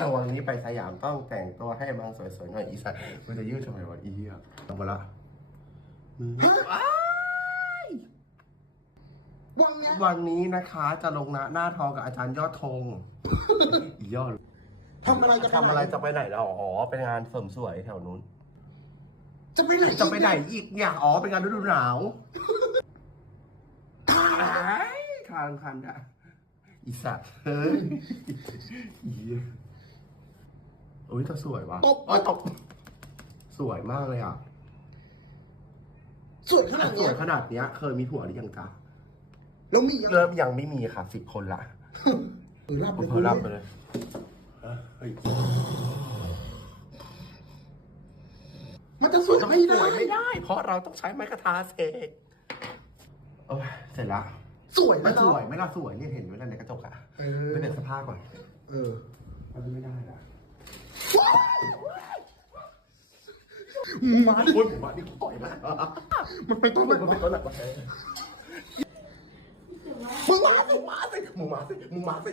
ถ้าวันนี้ไปสยามต้องแต่งตัวให้มันสวยๆหน่อยอีสัตว์มันจะยืดทำไมวะอีเหี้ยเอาไปละมือว้ายวังเนี้ยวันนี้นะคะจะลงหน้าหน้าทองกับอาจารย์ยอดธงอียอดทำอะไรจะทำอะไรจะไปไหนแล้วอ๋อเป็นงานเสริมสวยแถวนู้น จะไปไหนจะไปไหนอีกเนี่ยอ๋อเป็นงานฤดูหนาวคางคันอะอีสัตว์เฮ้ย อีโอ้ยแต่สวยว่ะตบอ๋อตบสวยมากเลยอะ สวยขนาดสเนี้วยยขนาดเนี้ย เคยมีผัวหรือยังจ๊ะแล้วมียังเริ่มยังไม่มีค่ะสิบคนละเออรับเลยเพิ่รับไปเลยเฮ้ยมันจะสวยจะไม่ไม่ได้สวยไม่ได้ เพราะเราต้องใช้ไม้กระทาเสกโอ้ยเสร็จละสวยไม่แล้วสวยไม่น่าสวยเนี่ยเห็นไหมล่ะในกระจกอะเออไม่เป็นสภาพก่อนเออ มันไม่ได้ละ มึงมาดิโอ้ยผมว่านี่ต่อยมากมันเป็นตัวแบบมันเป็นตัวหนักกว่าแท้มึงมาดิมึงมาสิมึงมาสิมึงมาสิ